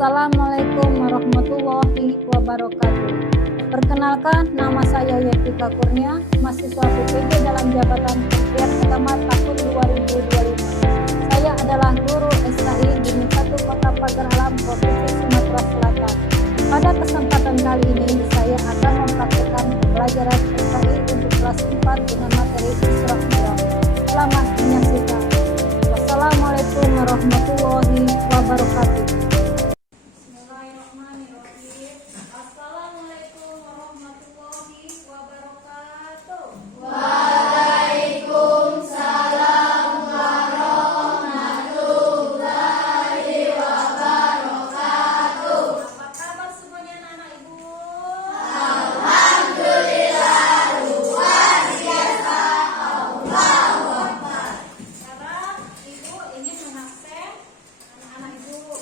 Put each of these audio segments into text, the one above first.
Assalamualaikum warahmatullahi wabarakatuh. Perkenalkan, nama saya Yevika Kurnia, mahasiswa PPG dalam jabatan Kementerian Agama tahun 2025. Saya adalah guru SKI di 1 Kota Pagar Alam, Provinsi Sumatera Selatan. Pada kesempatan kali ini, saya akan mempraktikkan pembelajaran SKI untuk kelas 4 dengan materi Isra Mi'raj. Selamat menyaksikan. Wassalamualaikum warahmatullahi wabarakatuh. Assalamualaikum warahmatullahi wabarakatuh. Waalaikumsalam warahmatullahi wabarakatuh. Apa kabar semuanya anak ibu? Alhamdulillah luar biasa. Allahu Akbar. Sekarang ibu ingin mengakses anak-anak ibu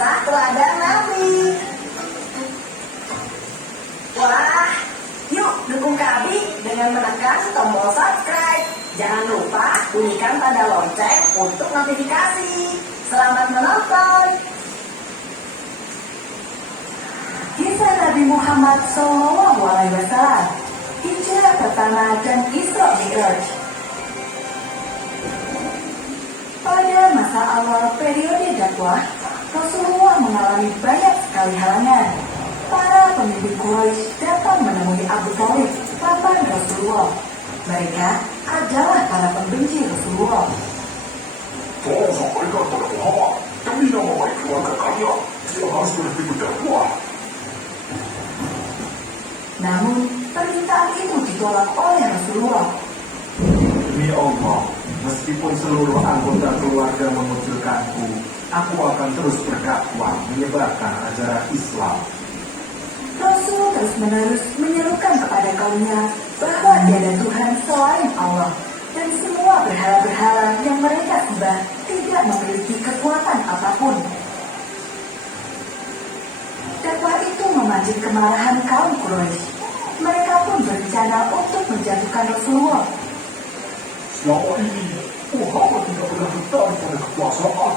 kisah teladan Nabi. Wah, yuk dukung kami dengan menekan tombol subscribe. Jangan lupa bunyikan tanda lonceng untuk notifikasi. Selamat menonton. Kisah Nabi Muhammad SAW, hijrah pertama dan Isra Mi'raj. Pada masa awal periode dakwah, Rasulullah mengalami banyak sekali halangan. Para pemimpin Quraisy datang menemui Abu Thalib, paman Rasulullah. Mereka adalah para pembenci Rasulullah. Tolong sampaikan pada Muhammad demi nama baik keluarga kalian, dia harus berhenti berdakwah. Namun, permintaan itu ditolak oleh Rasulullah. Demi Allah, meskipun seluruh anggota keluarga mengucilkanku, aku akan terus berdakwah menyebarkan ajaran Islam. Rasul terus-menerus menyerukan kepada kaumnya bahwa tiada Tuhan selain Allah, dan semua berhala-berhala yang mereka sembah tidak memiliki kekuatan apapun. Dakwah itu memancing kemarahan kaum Quraisy. Mereka pun berencana untuk menjatuhkan Rasulullah. Selama ini, Muhammad tidak pernah bertahan pada kekuasaan.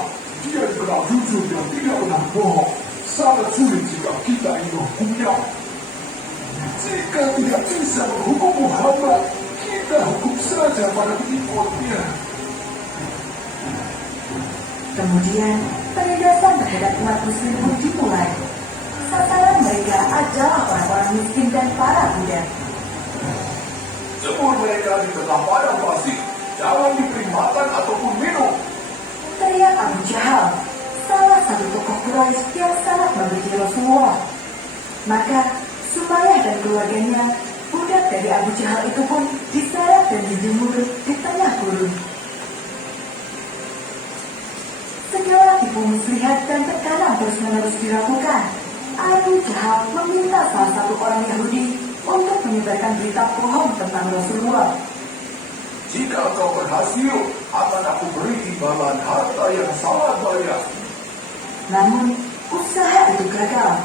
Dia dikenal jujur dan tidak pernah bohong. Sangat sulit jika kita ingin menghukumnya. Jika tidak bisa menghukum Muhammad, kita hukum saja para pengikutnya. Kemudian, penindasan terhadap umat muslim pun dimulai. Sasaran mereka adalah orang-orang miskin dan para budak. Jemur mereka di tengah padang pasir. Jangan diberi makan ataupun minum. Teriak Abu Jahal, salah satu tokoh Quraisy yang sangat membenci Rasulullah. Maka, Sumayyah dan keluarganya, budak dari Abu Jahal itu pun diseret dan dijemur di tengah gurun. Segala tipu muslihat dan tekanan terus-menerus dilakukan. Abu Jahal meminta salah satu orang Yahudi untuk menyebarkan berita bohong tentang Rasulullah. Jika kau berhasil, akan aku beri imbalan harta yang sangat banyak. Namun, usaha itu gagal.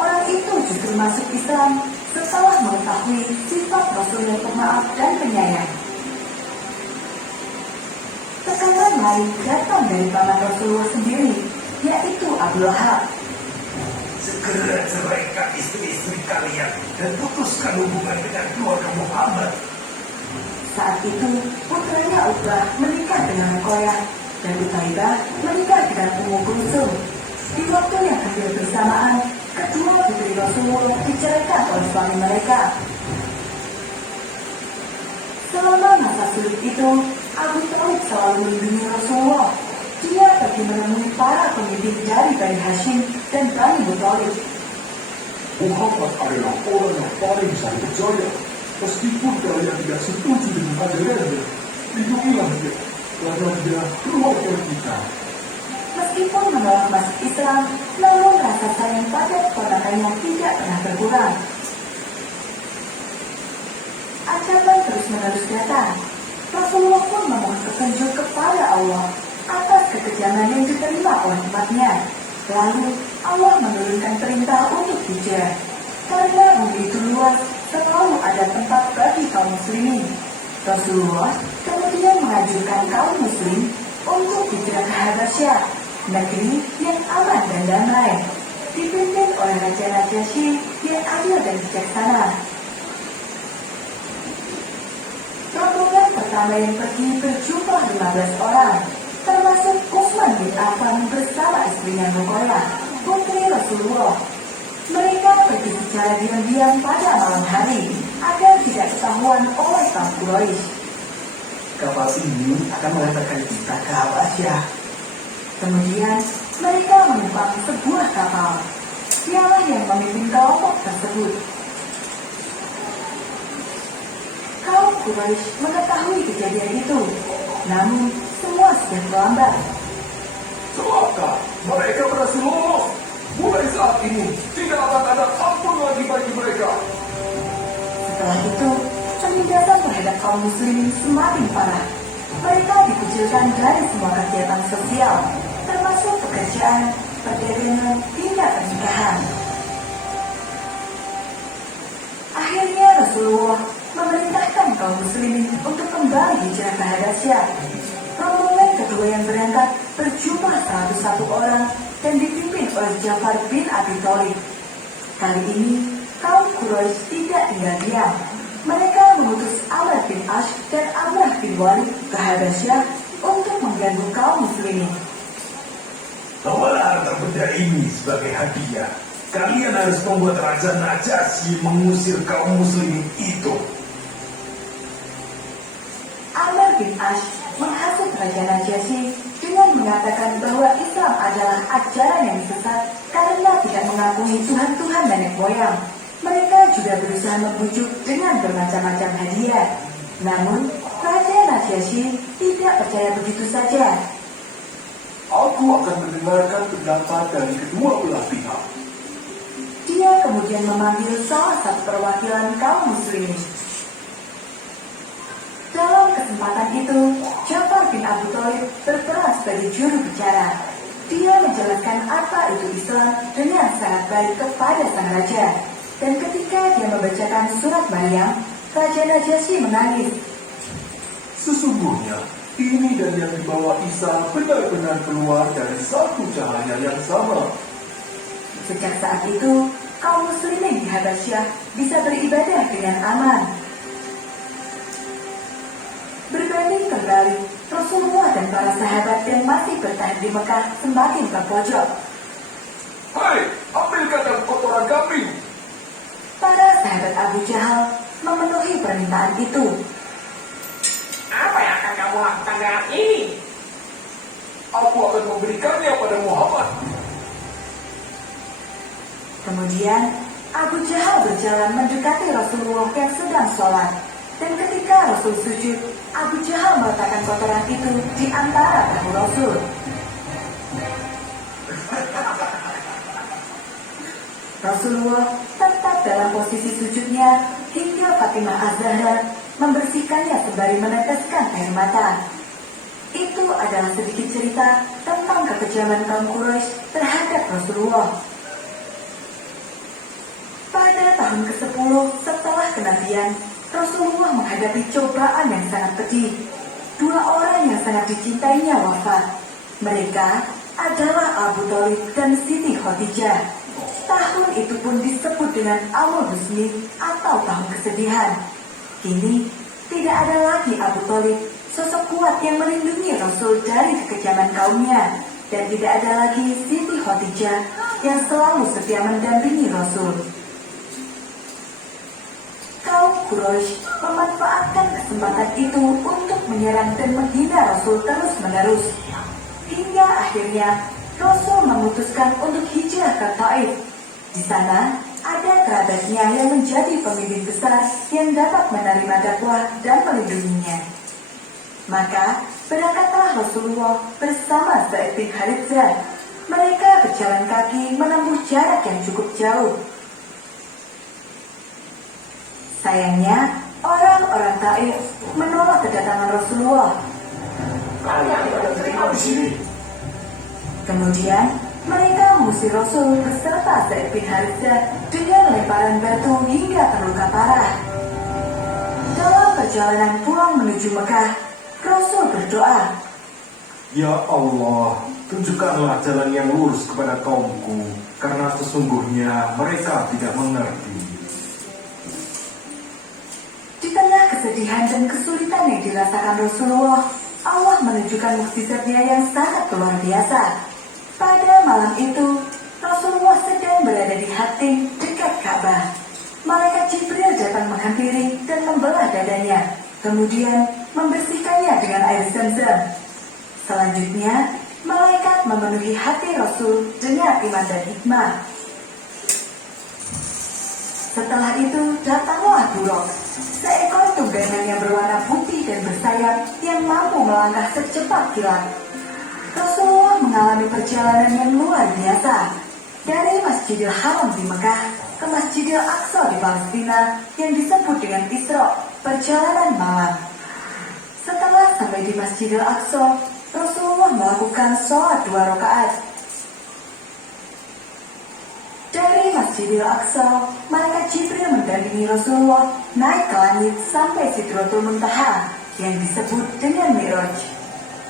Orang itu justru masuk Islam setelah mengetahui sifat Rasul yang pemaaf dan penyayang. Tekanan lain datang dari paman Rasulullah sendiri, yaitu Abu Lahab. Segera ceraikan istri-istri kalian dan putuskan hubungan dengan keluarga Muhammad. Saat itu, putranya Utbah menikah dengan Ruqayyah dan Utaibah menikah dengan Ummu Kulsum. Di waktu yang hampir bersamaan, kedua putri Rasulullah diceraikan oleh suami mereka. Selama masa sulit itu, Abu Thalib selalu melindungi Rasulullah. Dia pergi menemui para pemimpin dari Bani Hashim dan Bani Muthalib. Muhammad adalah orang yang paling saya percaya. Meskipun kalian tidak setuju dengan ajarannya, lindungilah dia, karena dia keluarga kita. Meskipun menolak masuk Islam, namun rasa sayang pada keponakannya tidak pernah berkurang. Ancaman terus-menerus datang. Rasulullah pun memohon petunjuk kepada Allah atas kekejaman yang diterima oleh umatnya. Lalu Allah menurunkan perintah untuk hijrah. Karena bumi itu luas, selalu ada tempat bagi kaum muslimin. Rasulullah kemudian mengajukan kaum muslim untuk hijrah ke Habasyah, negeri yang aman dan damai, dipimpin oleh Raja Najasyi yang adil dan bijaksana. Rombongan pertama yang pergi berjumlah 15 orang, termasuk Utsman bin Affan bersama istrinya Ruqayyah, putri Rasulullah. Mereka pergi secara diam-diam pada malam hari agar tidak ketahuan oleh kaum Quraisy. Kapal ini akan mengantarkan kita ke Habasyah. Kemudian mereka menumpang sebuah kapal. Dialah yang memimpin kelompok tersebut. Kaum Quraisy mengetahui kejadian itu, namun semua sudah terlambat. Celaka, mereka berhasil lolos. Mulai saat ini, tidak akan ada ampun lagi bagi mereka. Setelah itu, penindasan terhadap kaum muslimin semakin parah. Mereka dikucilkan dari semua kegiatan sosial, termasuk pekerjaan, perdagangan hingga pernikahan. Akhirnya Rasulullah memerintahkan kaum muslimin untuk kembali hijrah ke Habasyah. Rombongan kedua yang berangkat berjumlah 101 orang dan dipimpin oleh Ja'far bin Abi Thalib. Kali ini, kaum Quraisy tidak tinggal diam. Mereka mengutus Amr bin Ash dan Amr bin Walid ke Habasyah untuk mengganggu kaum muslimin. Bawalah harta benda ini sebagai hadiah. Kalian harus membuat Raja Najasyi mengusir kaum muslimin itu. Amr bin Ash menghasut Raja Najasyi dengan mengatakan bahwa Islam adalah ajaran yang sesat karena tidak mengakui Tuhan-Tuhan nenek moyang. Mereka juga berusaha membujuk dengan bermacam-macam hadiah. Namun, Raja Najasyi tidak percaya begitu saja. Aku akan mendengarkan pendapat dari kedua belah pihak. Dia kemudian memanggil salah satu perwakilan kaum muslimin. Dalam kesempatan itu, Ja'far bin Abi Thalib berperan sebagai juru bicara. Dia menjelaskan apa itu Islam dengan sangat baik kepada sang raja. Dan ketika dia membacakan surat Maryam, Raja Najasyi menangis. Sesungguhnya, ini dan yang dibawa Isa benar-benar keluar dari satu cahaya yang sama. Sejak saat itu, kaum muslimin di Habasyah bisa beribadah dengan aman. Berbanding kembali, Rasulullah dan para sahabat yang masih bertahan di Mekah semakin terpojok. Hai, ambilkan dalam kotoran kambing. Para sahabat Abu Jahal memenuhi permintaan itu. Apa yang akan kamu lakukan dengan ini? Aku akan memberikannya pada Muhammad. Kemudian, Abu Jahal berjalan mendekati Rasulullah yang sedang sholat. Dan ketika Rasul sujud, Abu Jahal meletakkan kotoran itu di antara bahu Rasul. Rasulullah tetap dalam posisi sujudnya hingga Fatimah Az-Zahra membersihkannya sembari meneteskan air mata. Itu adalah sedikit cerita tentang kekejaman kaum Quraisy terhadap Rasulullah. Pada tahun ke-10 setelah kenabian, Rasulullah menghadapi cobaan yang sangat pedih. Dua orang yang sangat dicintainya wafat. Mereka adalah Abu Thalib dan Siti Khadijah. Tahun itu pun disebut dengan Amul Husni atau tahun kesedihan. Kini tidak ada lagi Abu Thalib, sosok kuat yang melindungi Rasul dari kekejaman kaumnya, dan tidak ada lagi Siti Khadijah yang selalu setia mendampingi Rasul. Kaum Quraisy memanfaatkan kesempatan itu untuk menyerang dan menghina Rasul terus-menerus. Hingga akhirnya Rasul memutuskan untuk hijrah ke Taif. Di sana ada kerabatnya yang menjadi pemimpin besar yang dapat menerima dakwah dan melindunginya. Maka berangkatlah Rasulullah bersama Zaid bin Harithah. Mereka berjalan kaki menempuh jarak yang cukup jauh. Sayangnya, orang-orang Taif menolak kedatangan Rasulullah. Kalian tidak terima di sini. Kemudian, mereka mengusir Rasul beserta Zaid bin Harithah dengan lemparan batu hingga terluka parah. Dalam perjalanan pulang menuju Mekah, Rasul berdoa, Ya Allah, tunjukkanlah jalan yang lurus kepada kaumku, karena sesungguhnya mereka tidak mengerti. Di tengah kesedihan dan kesulitan yang dirasakan Rasulullah, Allah menunjukkan mukjizatnya yang sangat luar biasa. Pada malam itu, Rasulullah sedang berada di Hatim dekat Ka'bah. Malaikat Jibril datang menghampiri dan membelah dadanya, kemudian membersihkannya dengan air Zam-Zam. Selanjutnya, malaikat memenuhi hati Rasul dengan iman dan hikmah. Setelah itu datanglah Buraq, seekor tunggangan yang berwarna putih dan bersayap yang mampu melangkah secepat kilat. Rasulullah mengalami perjalanan yang luar biasa, dari Masjidil Haram di Mekah ke Masjidil Aqsa di Palestina yang disebut dengan Isra, perjalanan malam. Setelah sampai di Masjidil Aqsa, Rasulullah melakukan sholat 2 rakaat. Masjidil Aqsa, malaikat Jibril mendampingi Rasulullah naik ke langit sampai Sidratul Muntaha yang disebut dengan Mi'raj.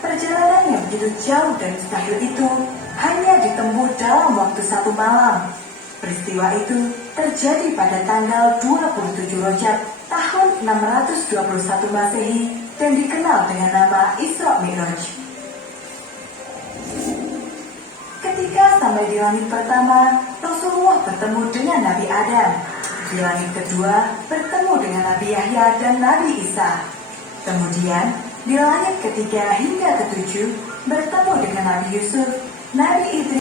Perjalanan yang begitu jauh dan mustahil itu hanya ditempuh dalam waktu 1 malam. Peristiwa itu terjadi pada tanggal 27 Rajab tahun 621 Masehi dan dikenal dengan nama Isra Mi'raj. Ketika sampai di langit pertama, Rasulullah bertemu dengan Nabi Adam. Di langit kedua, bertemu dengan Nabi Yahya dan Nabi Isa. Kemudian, di langit ketiga hingga ketujuh, bertemu dengan Nabi Yusuf, Nabi Idris,